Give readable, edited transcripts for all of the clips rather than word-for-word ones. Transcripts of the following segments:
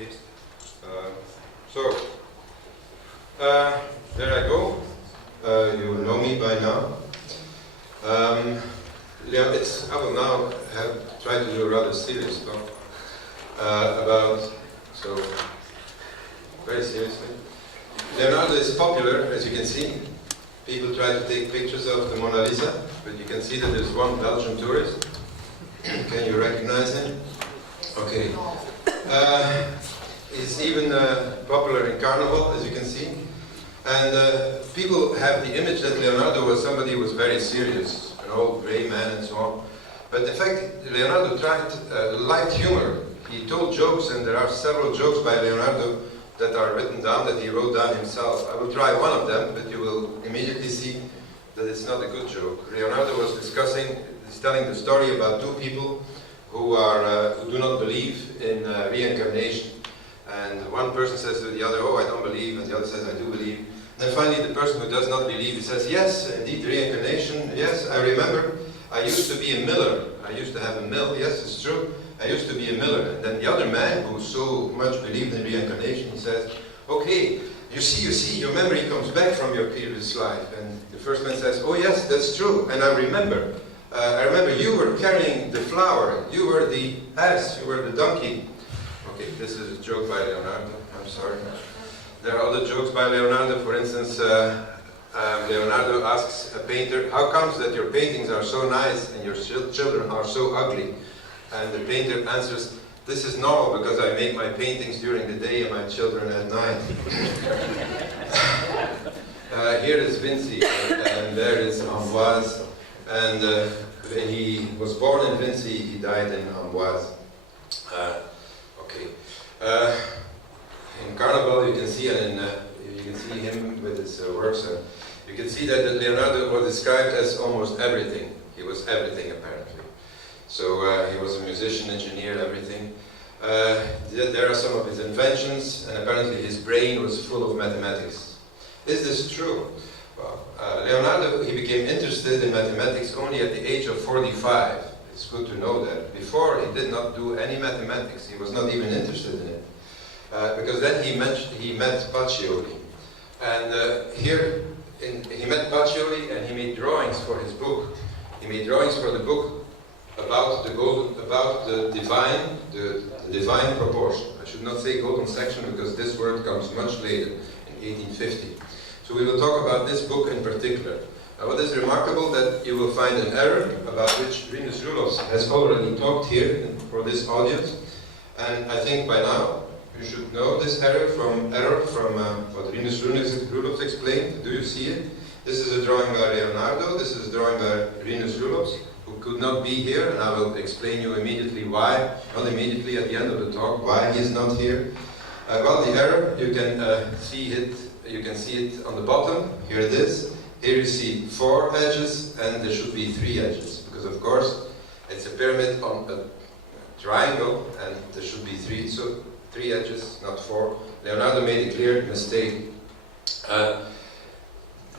Okay. There I go. You know me by now. I will now try to do a rather serious talk very seriously. Leonardo is popular, as you can see. People try to take pictures of the Mona Lisa, but you can see that there's one Belgian tourist. Can you recognize him? Okay. He's even popular in Carnival, as you can see. And people have the image that Leonardo was somebody who was very serious, an old grey man and so on. But in fact, Leonardo tried light humor. He told jokes, and there are several jokes by Leonardo that are written down, that he wrote down himself. I will try one of them, but you will immediately see that it's not a good joke. Leonardo was telling the story about two people who do not believe in reincarnation. And one person says to the other, "Oh, I don't believe," and the other says, "I do believe." And then finally the person who does not believe, he says, "Yes, indeed, reincarnation, yes, I remember. I used to be a miller. I used to have a mill, yes, it's true. I used to be a miller." And then the other man, who so much believed in reincarnation, he says, "Okay, you see, your memory comes back from your previous life." And the first man says, "Oh yes, that's true, and I remember. I remember you were carrying the flower, you were the ass, you were the donkey." Okay, this is a joke by Leonardo, I'm sorry. There are other jokes by Leonardo. For instance, Leonardo asks a painter, "How comes that your paintings are so nice and your children are so ugly?" And the painter answers, "This is normal because I make my paintings during the day and my children at night." Here is Vinci, and there is Amboise. And when he was born in Vinci, he died in Amboise. In Carnival, you can see, you can see him with his works. You can see that Leonardo was described as almost everything. He was everything, apparently. So he was a musician, engineer, everything. There are some of his inventions, and apparently his brain was full of mathematics. Is this true? Well, Leonardo, he became interested in mathematics only at the age of 45. It's good to know that. Before, he did not do any mathematics. He was not even interested in it. Because then he met Pacioli. And he met Pacioli, and he made drawings for his book. He made drawings for the book about the divine proportion. I should not say golden section because this word comes much later, in 1850. So we will talk about this book in particular. What is remarkable that you will find an error about which Rinus Roelofs has already talked here for this audience. And I think by now you should know this error from what Rinus Roelofs explained. Do you see it? This is a drawing by Leonardo. This is a drawing by Rinus Roelofs, who could not be here, and I will explain you immediately why, not immediately at the end of the talk, why he is not here. Well, the error, you can see it on the bottom. Here it is. Here you see 4 edges, and there should be 3 edges, because of course it's a pyramid on a triangle, and there should be 3. So 3 edges, not 4. Leonardo made a clear mistake.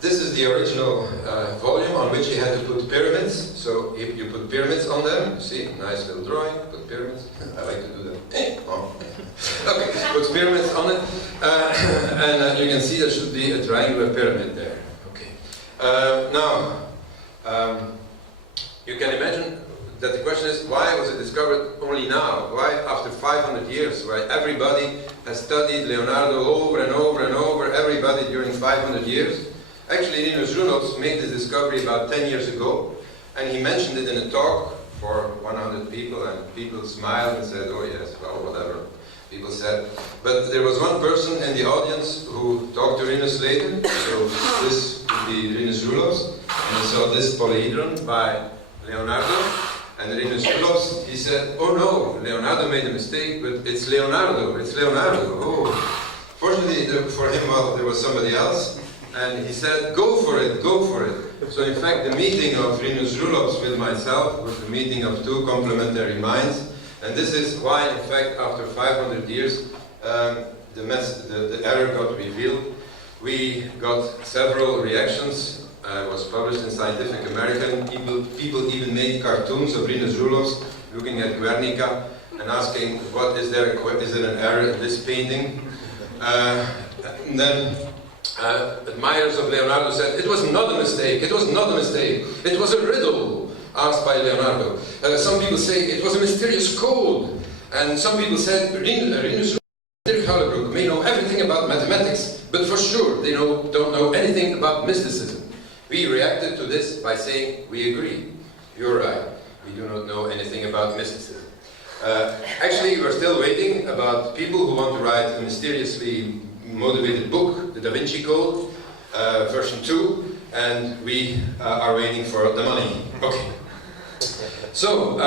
This is the original volume on which he had to put pyramids. So if you put pyramids on them, you see, nice little drawing, put pyramids. I like to do that. Okay, put pyramids on it. And you can see there should be a triangular pyramid there. Okay. You can imagine that the question is, why was it discovered only now? Why after 500 years? Why everybody has studied Leonardo over and over and over, everybody during 500 years? Actually, Rinus Roelofs made this discovery about 10 years ago, and he mentioned it in a talk for 100 people, and people smiled and said, "Oh yes, well, whatever," people said. But there was one person in the audience who talked to Rinus later, so this would be Rinus Roelofs, and he saw this polyhedron by Leonardo, and Rinus Roelofs, he said, "Oh no, Leonardo made a mistake, but it's Leonardo, it's Leonardo." Oh. Fortunately for him, well, there was somebody else. And he said, "Go for it, go for it." So in fact, the meeting of Rinus Roelofs with myself was the meeting of 2 complementary minds. And this is why, in fact, after 500 years, the error got revealed. We got several reactions. It was published in Scientific American. People even made cartoons of Rinus Roelofs looking at Guernica. and asking, what is there, is there an error in this painting? And then admirers of Leonardo said, it was not a mistake, it was not a mistake, it was a riddle asked by Leonardo. Some people say it was a mysterious code, and some people said Dirk Huylebrouck may know everything about mathematics, but for sure they don't know anything about mysticism. We reacted to this by saying, we agree, you're right, we do not know anything about mysticism. Actually, we're still waiting about people who want to write a mysteriously motivated book, the Da Vinci Code, version 2, and we are waiting for the money. Okay. So,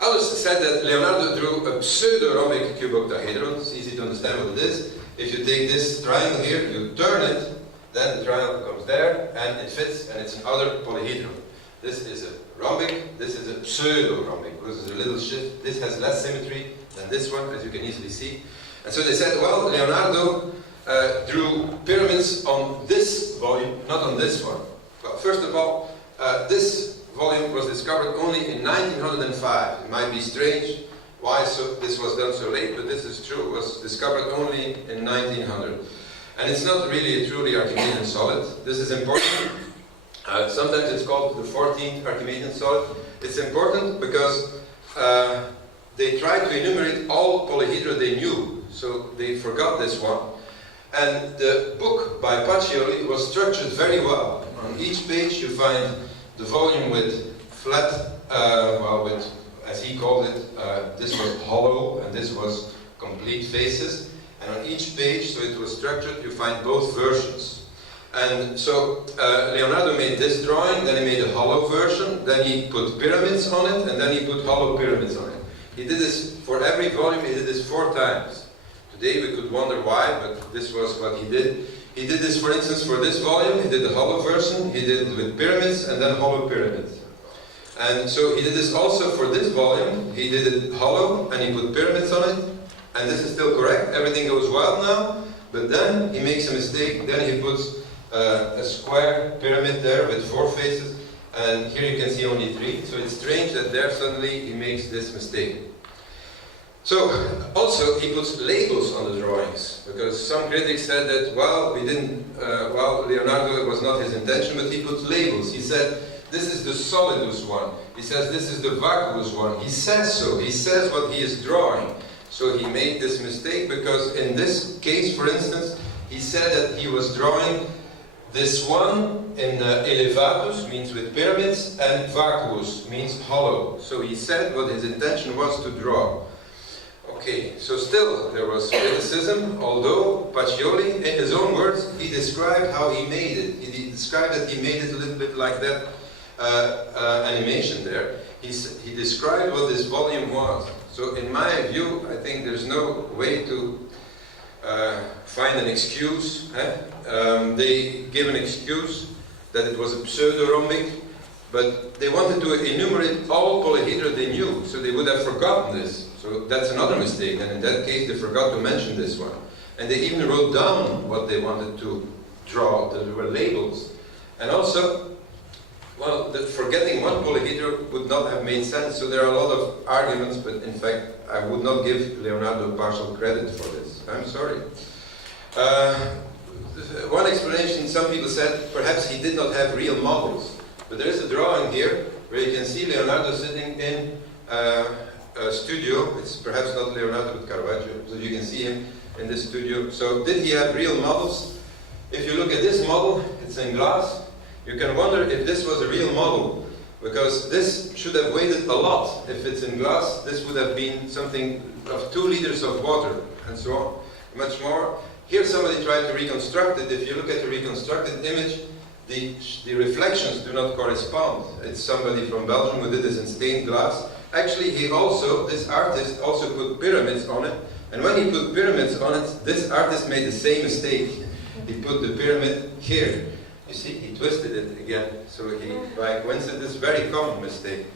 others said that Leonardo drew a pseudo-rhombic cuboctahedron. It's easy to understand what it is. If you take this triangle here, you turn it, then the triangle comes there, and it fits, and it's another polyhedron. This is a rhombic, this is a pseudo-rhombic, because there's a little shift. This has less symmetry than this one, as you can easily see. And so they said, well, Leonardo drew pyramids on this volume, not on this one. Well, first of all, this volume was discovered only in 1905. It might be strange why this was done so late, but this is true. It was discovered only in 1900. And it's not really a truly Archimedean solid. This is important. Sometimes it's called the 14th Archimedean solid. It's important because they tried to enumerate all polyhedra they knew, so they forgot this one. And the book by Pacioli was structured very well. On each page you find the volume with flat, with, as he called it, this was hollow and this was complete faces. And on each page, so it was structured, you find both versions. And so Leonardo made this drawing, then he made a hollow version, then he put pyramids on it, and then he put hollow pyramids on it. He did this for every volume, he did this 4 times. Today we could wonder why, but this was what he did. He did this, for instance, for this volume, he did the hollow version, he did it with pyramids, and then hollow pyramids. And so he did this also for this volume, he did it hollow, and he put pyramids on it, and this is still correct, everything goes well now, but then he makes a mistake, then he puts a square pyramid there with 4 faces, and here you can see only 3, so it's strange that there suddenly he makes this mistake. So, also he puts labels on the drawings, because some critics said that, well, Leonardo, it was not his intention, but he put labels. He said, this is the solidus one, he says this is the vacuous one, he says so, he says what he is drawing. So he made this mistake because in this case, for instance, he said that he was drawing this one in elevatus, means with pyramids, and vacuous, means hollow. So he said what his intention was to draw. Okay, so still there was criticism, although Pacioli, in his own words, he described how he made it. He described that he made it a little bit like that animation there. He described what this volume was. So in my view, I think there's no way to find an excuse. They gave an excuse that it was a pseudo-rhombic, but they wanted to enumerate all polyhedra they knew, so they would have forgotten this. So that's another mistake, and in that case they forgot to mention this one. And they even wrote down what they wanted to draw, there were labels. And also, well, forgetting one polyhedra would not have made sense, so there are a lot of arguments, but in fact I would not give Leonardo partial credit for this. I'm sorry. One explanation, some people said perhaps he did not have real models. But there is a drawing here where you can see Leonardo sitting in a studio. It's perhaps not Leonardo but Caravaggio, so you can see him in this studio. So did he have real models? If you look at this model, it's in glass. You can wonder if this was a real model, because this should have weighed a lot. If it's in glass, this would have been something of 2 liters of water, and so on, much more. Here somebody tried to reconstruct it. If you look at the reconstructed image, the reflections do not correspond. It's somebody from Belgium who did this in stained glass. Actually, this artist also put pyramids on it, and when he put pyramids on it, this artist made the same mistake. He put the pyramid here. You see, he twisted it again. So he, by coincidence, very common mistake.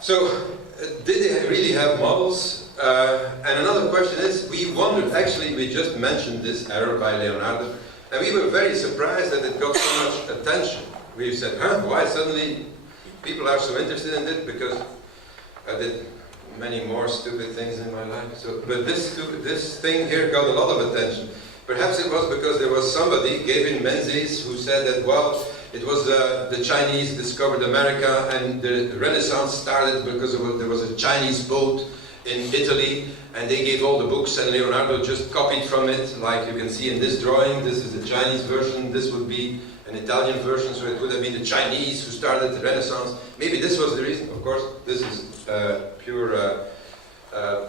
So, did they really have models? And another question is, we wondered, actually we just mentioned this error by Leonardo, and we were very surprised that it got so much attention. We said, why suddenly people are so interested in it? Because many more stupid things in my life. So, but this thing here got a lot of attention. Perhaps it was because there was somebody, Gavin Menzies, who said that, well, it was the Chinese discovered America and the Renaissance started because there was a Chinese boat in Italy and they gave all the books and Leonardo just copied from it, like you can see in this drawing. This is the Chinese version, this would be an Italian version, so it would have been the Chinese who started the Renaissance. Maybe this was the reason. Of course, this is pure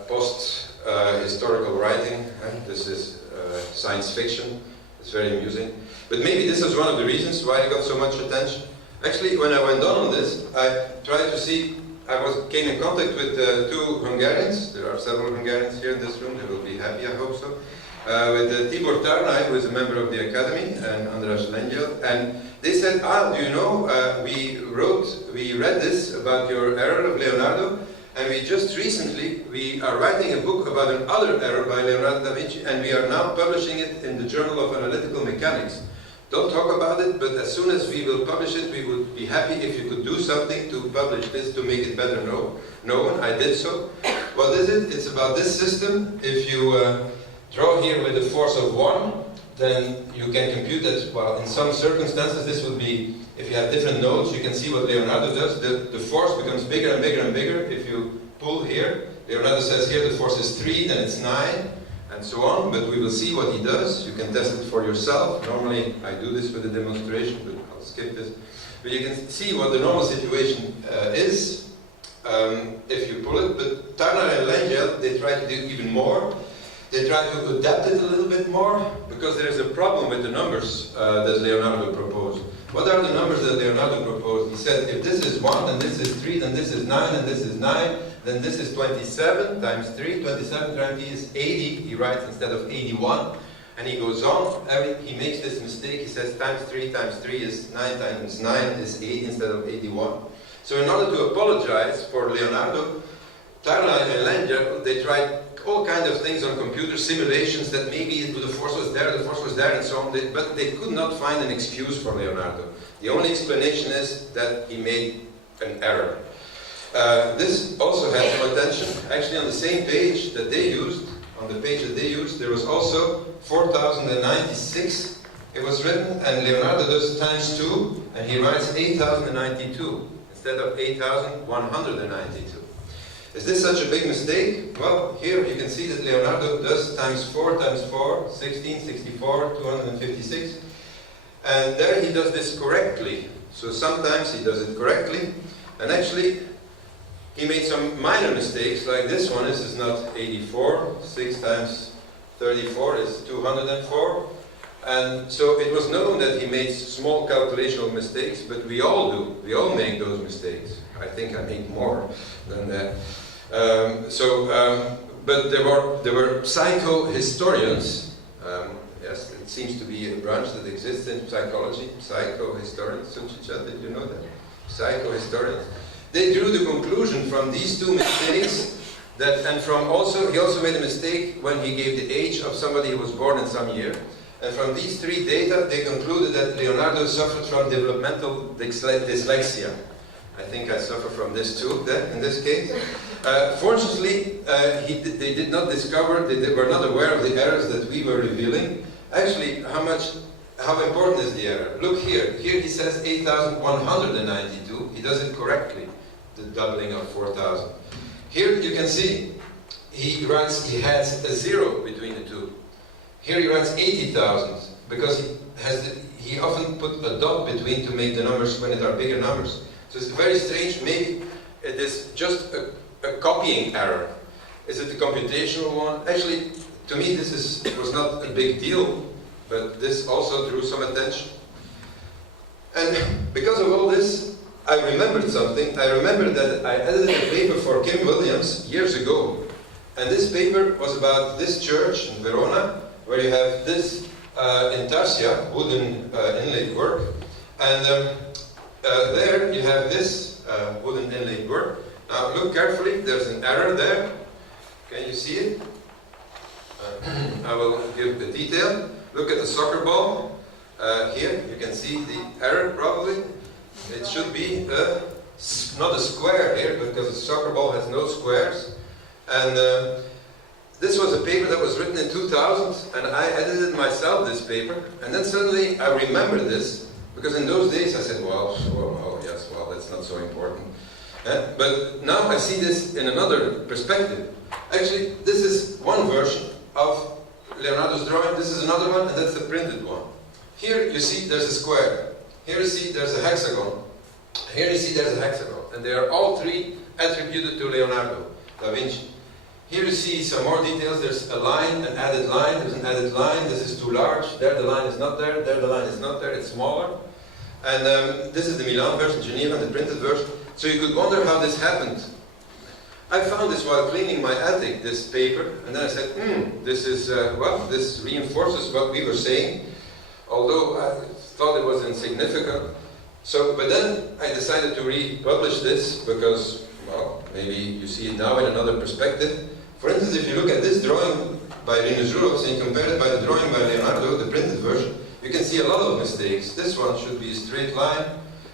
post-historical writing. This is science fiction. It's very amusing. But maybe this is one of the reasons why it got so much attention. Actually, when I went on this, I tried to see, came in contact with two Hungarians. There are several Hungarians here in this room. They will be happy, I hope so. With Tibor Tarnay, who is a member of the Academy, and András Lengyel. And they said, do you know, we read this about your error of Leonardo, and we just recently, we are writing a book about another error by Leonardo da Vinci, and we are now publishing it in the Journal of Analytical Mechanics. Don't talk about it, but as soon as we will publish it, we would be happy if you could do something to publish this, to make it better known. I did so. What is it? It's about this system. If you draw here with a force of 1, then you can compute that, well, in some circumstances, this would be, if you have different nodes, you can see what Leonardo does. The force becomes bigger and bigger and bigger. If you pull here, Leonardo says here the force is 3, then it's 9, and so on. But we will see what he does. You can test it for yourself. Normally, I do this with a demonstration, but I'll skip this. But you can see what the normal situation is if you pull it. But Tarnay and Lengyel, they try to do even more. They try to adapt it a little bit more, because there is a problem with the numbers that Leonardo proposed. What are the numbers that Leonardo proposed? He said, if this is 1, then this is 3, then this is 9, and this is 9, then this is 27 times 3. 27 times 3 is 80, he writes, instead of 81. And he goes on, he makes this mistake, he says times 3 is 9 times 9 is 80 instead of 81. So in order to apologize for Leonardo, Tarnay and Lengyel, they tried all kinds of things on computer simulations that maybe the force was there, and so on, but they could not find an excuse for Leonardo. The only explanation is that he made an error. This also had some attention. Actually, on the same page that they used, there was also 4096. It was written, and Leonardo does times 2, and he writes 8092 instead of 8192. Is this such a big mistake? Well, here you can see that Leonardo does times 4 times 4, 16, 64, 256. And there he does this correctly. So sometimes he does it correctly. And actually, he made some minor mistakes, like this one. This is not 84. 6 times 34 is 204. And so it was known that he made small calculational mistakes, but we all do. We all make those mistakes. I think I make more than that. But there were psychohistorians. Yes, it seems to be a branch that exists in psychology. Psychohistorians. Did you know that? Psychohistorians. They drew the conclusion from these two mistakes that, and from he also made a mistake when he gave the age of somebody who was born in some year. And from these three data, they concluded that Leonardo suffered from developmental dyslexia. I think I suffer from this too, in this case. Fortunately, they did not discover, they were not aware of the errors that we were revealing. Actually, how important is the error? Look here. Here he says 8192. He does it correctly, the doubling of 4000. Here you can see, he has a 0 between the two. Here he writes 80,000, because he often put a dot between to make the numbers when it are bigger numbers. So it's very strange. Maybe it is just a copying error. Is it a computational one? Actually, to me this was not a big deal, but this also drew some attention. And because of all this, I remembered something. I remembered that I edited a paper for Kim Williams years ago. And this paper was about this church in Verona, where you have this intarsia, wooden inlaid work. And there you have this wooden inlaid work. Now look carefully, there's an error there. Can you see it? I will give the detail. Look at the soccer ball. Here you can see the error probably. It should be not a square here, because a soccer ball has no squares. And this was a paper that was written in 2000, and I edited myself this paper. And then suddenly I remembered this, because in those days I said, well, oh yes, well, that's not so important. But now I see this in another perspective. Actually, this is one version of Leonardo's drawing, this is another one, and that's the printed one. Here you see there's a square. Here you see there's a hexagon. Here you see there's a hexagon. And they are all three attributed to Leonardo da Vinci. Here you see some more details. There's a line, an added line. There's an added line. This is too large. There the line is not there. There the line is not there. It's smaller. And this is the Milan version, Geneva, and the printed version. So you could wonder how this happened. I found this while cleaning my attic, this paper, and then I said, this is, this reinforces what we were saying, although I thought it was insignificant. So, but then I decided to republish this because, well, maybe you see it now in another perspective. For instance, if you look at this drawing by Vinci and you compare it by the drawing by Leonardo, the printed version, you can see a lot of mistakes. This one should be a straight line.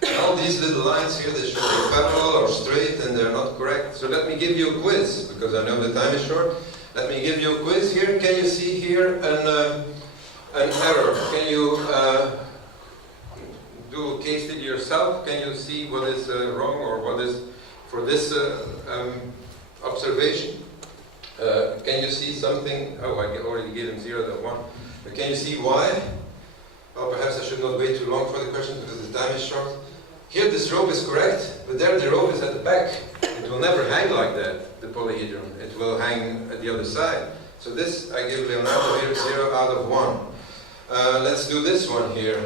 And all these little lines here, they should be parallel or straight, and they're not correct. So let me give you a quiz, because I know the time is short. Let me give you a quiz here. Can you see here an error? Can you do a case study yourself? Can you see what is wrong or what is for this observation? Can you see something? Oh, I already gave him 0 to 1. But can you see why? Well, perhaps I should not wait too long for the question because the time is short. Here this rope is correct, but there the rope is at the back. It will never hang like that, the polyhedron. It will hang at the other side. So this, I give Leonardo here 0 out of 1. Let's do this one here.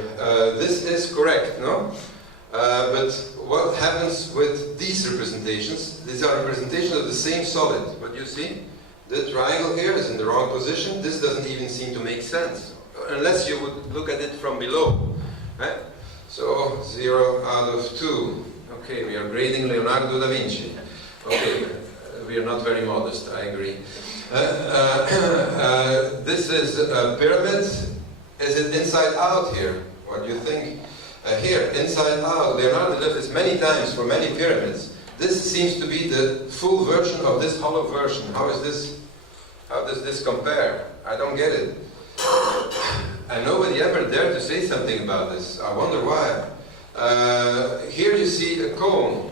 This is correct, no? But what happens with these representations? These are representations of the same solid. But you see, the triangle here is in the wrong position. This doesn't even seem to make sense, unless you would look at it from below. Right? So 0 out of 2. Okay, we are grading Leonardo da Vinci. Okay, we are not very modest, I agree. This is a pyramid. Is it inside out here? What do you think? Here, inside out. Leonardo did this many times for many pyramids. This seems to be the full version of this hollow version. How is this? How does this compare? I don't get it. And nobody ever dared to say something about this. I wonder why. Here you see a cone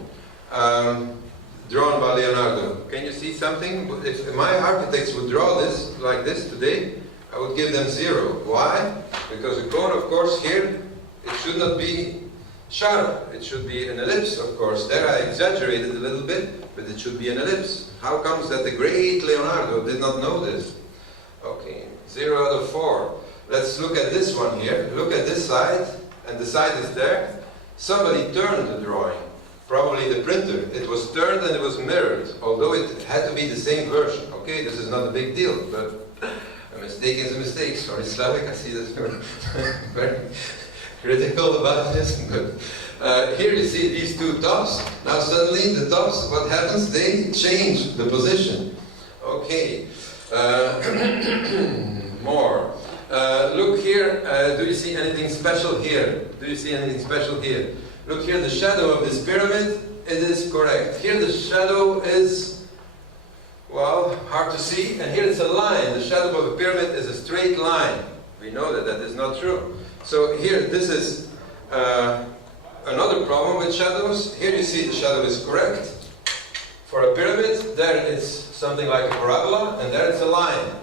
drawn by Leonardo. Can you see something? If my architects would draw this like this today, I would give them 0. Why? Because a cone, of course, here, it should not be sharp. It should be an ellipse, of course. There I exaggerated a little bit, but it should be an ellipse. How comes that the great Leonardo did not know this? Okay, 0 out of 4. Let's look at this one here. Look at this side, and the side is there. Somebody turned the drawing. Probably the printer. It was turned and it was mirrored, although it had to be the same version. Okay, this is not a big deal, but a mistake is a mistake. Sorry, Slavic, I see that you're very critical about this. But here you see these two tops. Now suddenly the tops, what happens? They change the position. Okay. More. Look here. Do you see anything special here? Do you see anything special here? Look here, the shadow of this pyramid, it is correct. Here the shadow is, well, hard to see. And here it's a line. The shadow of a pyramid is a straight line. We know that that is not true. So here, this is another problem with shadows. Here you see the shadow is correct. For a pyramid, there it's something like a parabola, and there it's a line.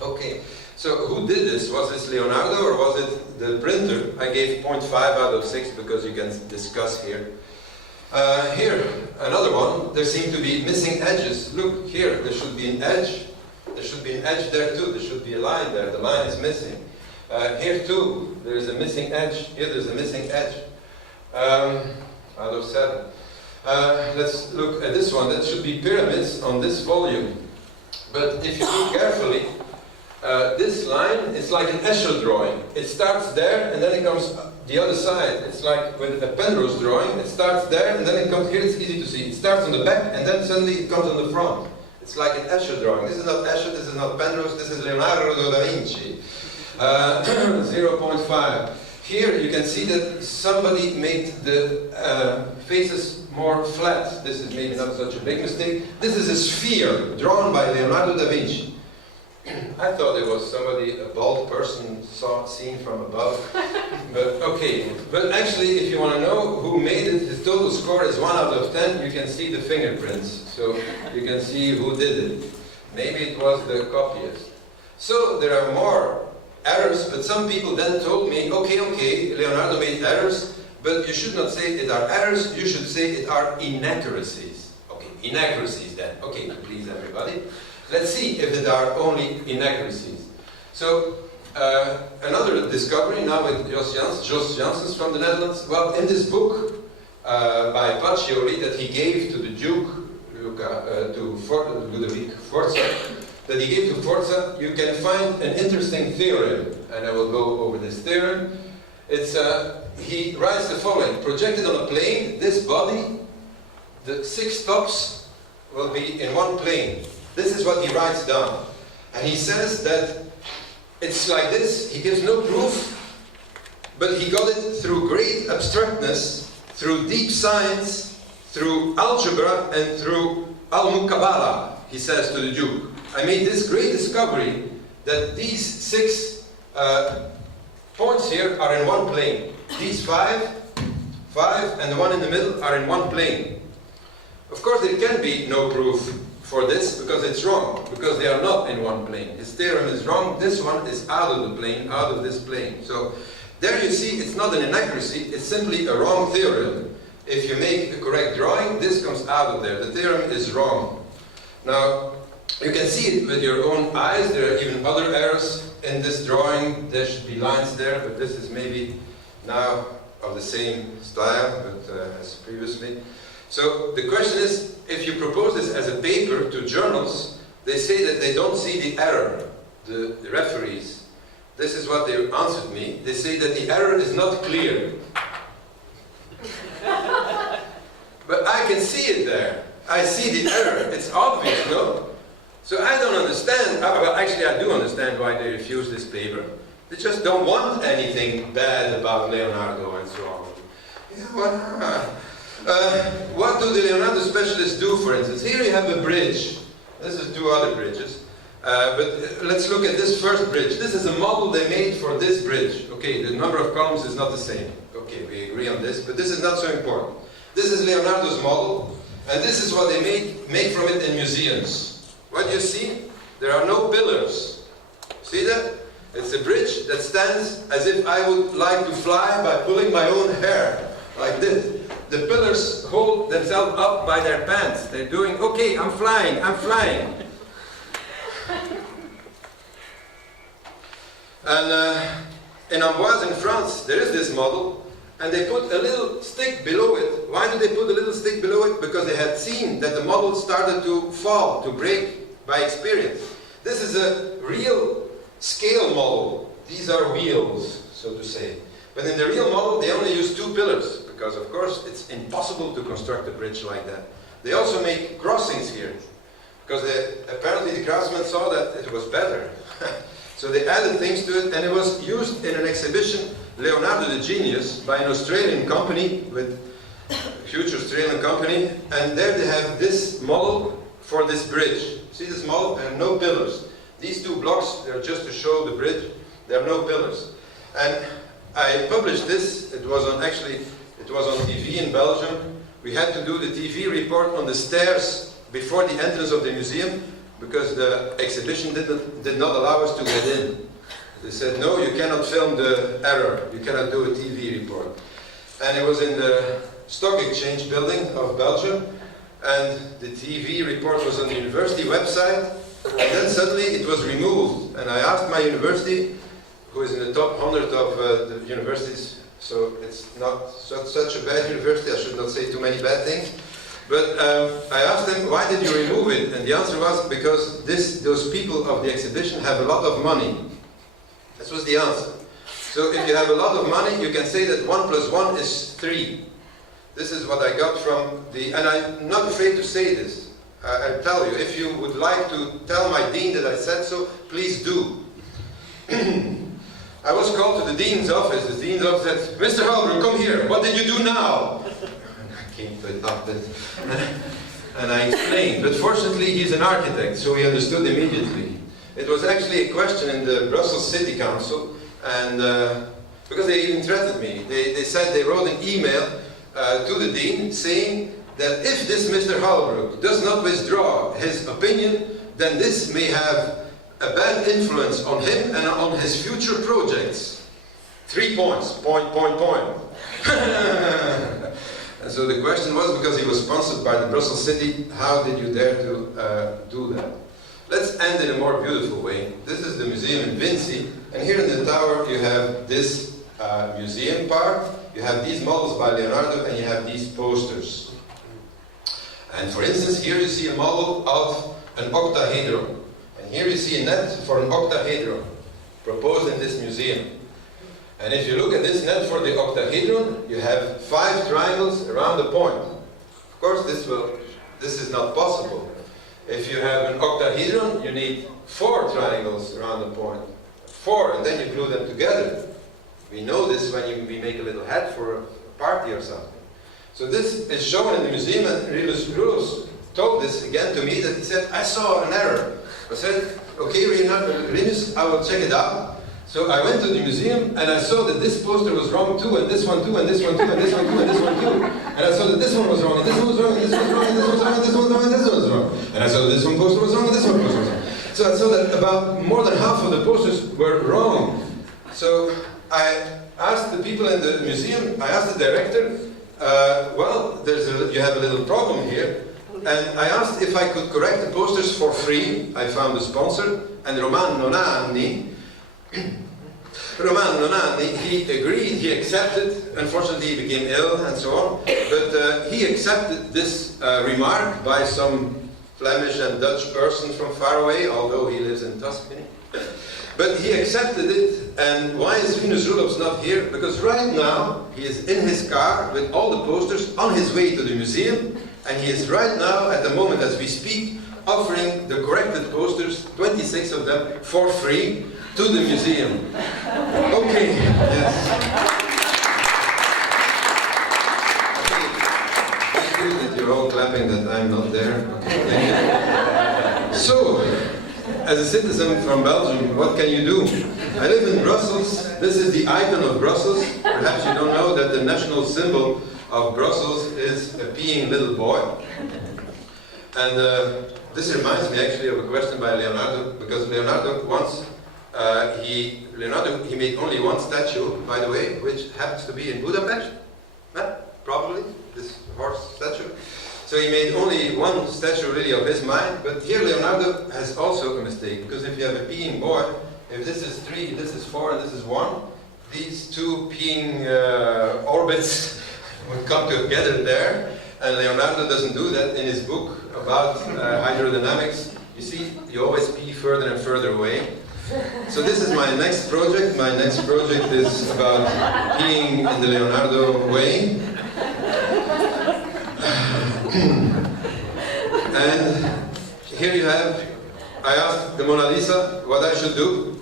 Okay. So who did this? Was this Leonardo or was it the printer? I gave 0.5 out of 6 because you can discuss here. Here, another one. There seem to be missing edges. Look, here, there should be an edge. There should be an edge there too. There should be a line there. The line is missing. Here too, there is a missing edge. Here there's a missing edge. Out of 7. Let's look at this one. That should be pyramids on this volume. But if you look carefully, this line is like an echelon drawing. It starts there and then it comes the other side. It's like with a Penrose drawing. It starts there and then it comes here. It's easy to see. It starts on the back and then suddenly it comes on the front. It's like an echelon drawing. This is not Escher, this is not Penrose, this is Leonardo da Vinci. 0.5. Here you can see that somebody made the faces more flat. This is maybe not such a big mistake. This is a sphere drawn by Leonardo da Vinci. I thought it was somebody, a bald person, seen from above. But okay. But actually, if you want to know who made it, his total score is 1 out of 10. You can see the fingerprints. So you can see who did it. Maybe it was the copyist. So there are more errors, but some people then told me, okay, Leonardo made errors, but you should not say it are errors, you should say it are inaccuracies. Okay, inaccuracies then. Okay, to please everybody. Let's see if it are only inaccuracies. So, another discovery now with Jos Janssens from the Netherlands. Well, in this book by Pacioli that he gave to the Duke, Ludovic Forza, that he gave to Forza, you can find an interesting theorem, and I will go over this theorem. It's, he writes the following: projected on a plane, this body, the 6 tops will be in one plane. This is what he writes down. And he says that it's like this. He gives no proof, but he got it through great abstractness, through deep science, through algebra, and through Al-Muqabala, he says to the Duke. I made this great discovery that these 6 points here are in one plane. These 5, and the one in the middle are in one plane. Of course, there can be no proof for this because it's wrong, because they are not in one plane. His theorem is wrong. This one is out of the plane, out of this plane. So there you see, it's not an inaccuracy, it's simply a wrong theorem. If you make a correct drawing, this comes out of there. The theorem is wrong. Now, you can see it with your own eyes. There are even other errors in this drawing. There should be lines there, but this is maybe now of the same style but, as previously. So the question is, if you propose this as a paper to journals, they say that they don't see the error, the referees. This is what they answered me. They say that the error is not clear. But I can see it there. I see the error. It's obvious, no? So I don't understand. Well, actually, I do understand why they refuse this paper. They just don't want anything bad about Leonardo and so on. Yeah, what do the Leonardo specialists do, for instance? Here you have a bridge. This is 2 other bridges. But let's look at this first bridge. This is a model they made for this bridge. Okay, the number of columns is not the same. Okay, we agree on this, but this is not so important. This is Leonardo's model, and this is what they make from it in museums. What do you see? There are no pillars. See that? It's a bridge that stands as if I would like to fly by pulling my own hair, like this. The pillars hold themselves up by their pants. They're doing, okay, I'm flying, I'm flying. And in Amboise in France, there is this model, and they put a little stick below it. Why do they put a little stick below it? Because they had seen that the model started to fall, to break by experience. This is a real scale model. These are wheels, so to say. But in the real model, they only use 2 pillars, because of course it's impossible to construct a bridge like that. They also make crossings here, because apparently the craftsmen saw that it was better. So they added things to it, and it was used in an exhibition, Leonardo the Genius, by an Australian company, with a huge Australian company, and there they have this model for this bridge. See this model? There are no pillars. These 2 blocks, they're just to show the bridge. There are no pillars. And I published this. It was on TV in Belgium. We had to do the TV report on the stairs before the entrance of the museum, because the exhibition did not allow us to get in. They said, no, you cannot film the error. You cannot do a TV report. And it was in the Stock Exchange building of Belgium, and the TV report was on the university website, and then suddenly it was removed. And I asked my university, who is in the top 100 of the universities, so it's not such a bad university, I should not say too many bad things. But I asked them, why did you remove it? And the answer was, because those people of the exhibition have a lot of money. This was the answer. So if you have a lot of money, you can say that 1 + 1 is 3. This is what I got from the, and I'm not afraid to say this. I tell you, if you would like to tell my dean that I said so, please do. I was called to the dean's office. The dean's office said, Mr. Huylebrouck, come here. What did you do now? I came up with. And I explained, but fortunately he's an architect, so he understood immediately. It was actually a question in the Brussels City Council, and because they even threatened me. They said they wrote an email to the dean saying that if this Mr. Huylebrouck does not withdraw his opinion, then this may have a bad influence on him and on his future projects. 3 points, point. And so the question was, because he was sponsored by the Brussels City, how did you dare to do that? Let's end in a more beautiful way. This is the museum in Vinci, and here in the tower you have this museum part, you have these models by Leonardo, and you have these posters. And for instance, here you see a model of an octahedron. And here you see a net for an octahedron, proposed in this museum. And if you look at this net for the octahedron, you have 5 triangles around the point. Of course, this is not possible. If you have an octahedron, you need 4 triangles around the point. 4, and then you glue them together. We know this when we make a little hat for a party or something. So this is shown in the museum, and Rinus told this again to me, that he said, I saw an error. I said, okay, Rinus, I will check it out. So I went to the museum, and I saw that this poster was wrong too, and this one too, and this one too, and this one too, and this one too. And I saw that this one was wrong, and this one was wrong, and this one was wrong, and this one was wrong, and this one was wrong, and this one was wrong. And I saw that this one poster was wrong, and this one poster was wrong. So I saw that about more than half of the posters were wrong. So I asked the people in the museum, I asked the director, well, you have a little problem here. And I asked if I could correct the posters for free. I found a sponsor, and Roman Nonanni, he agreed, he accepted. Unfortunately, he became ill and so on. But he accepted this remark by some Flemish and Dutch person from far away, although he lives in Tuscany. But he accepted it, and why is Rinus Roelofs not here? Because right now, he is in his car with all the posters on his way to the museum, and he is right now, at the moment as we speak, offering the corrected posters, 26 of them, for free, to the museum. Okay, yes. Okay, it's good that you're all clapping that I'm not there. Okay, thank you. So, as a citizen from Belgium, what can you do? I live in Brussels. This is the icon of Brussels. Perhaps you don't know that the national symbol of Brussels is a peeing little boy. And this reminds me actually of a question by Leonardo, because Leonardo once, he made only one statue, by the way, which happens to be in Budapest. Probably, this horse statue. So he made only one statue really of his mind, but here Leonardo has also a mistake, because if you have a peeing boy, if this is 3, this is 4, and this is 1, these 2 peeing orbits would come together there, and Leonardo doesn't do that in his book about hydrodynamics. You see, you always pee further and further away. So this is my next project. My next project is about peeing in the Leonardo way. And here you have, I asked the Mona Lisa what I should do.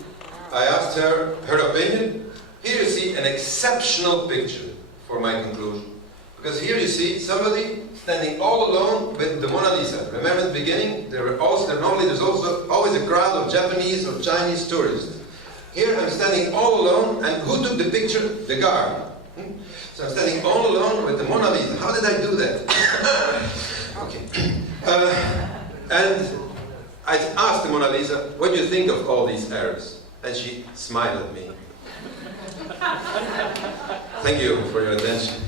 I asked her her opinion. Here you see an exceptional picture for my conclusion. Because here you see somebody standing all alone with the Mona Lisa. Remember at the beginning, there's also always a crowd of Japanese or Chinese tourists. Here I'm standing all alone, and who took the picture? The guard. So I'm standing all alone with the Mona Lisa. How did I do that? Okay. And I asked the Mona Lisa, what do you think of all these errors? And she smiled at me. Thank you for your attention.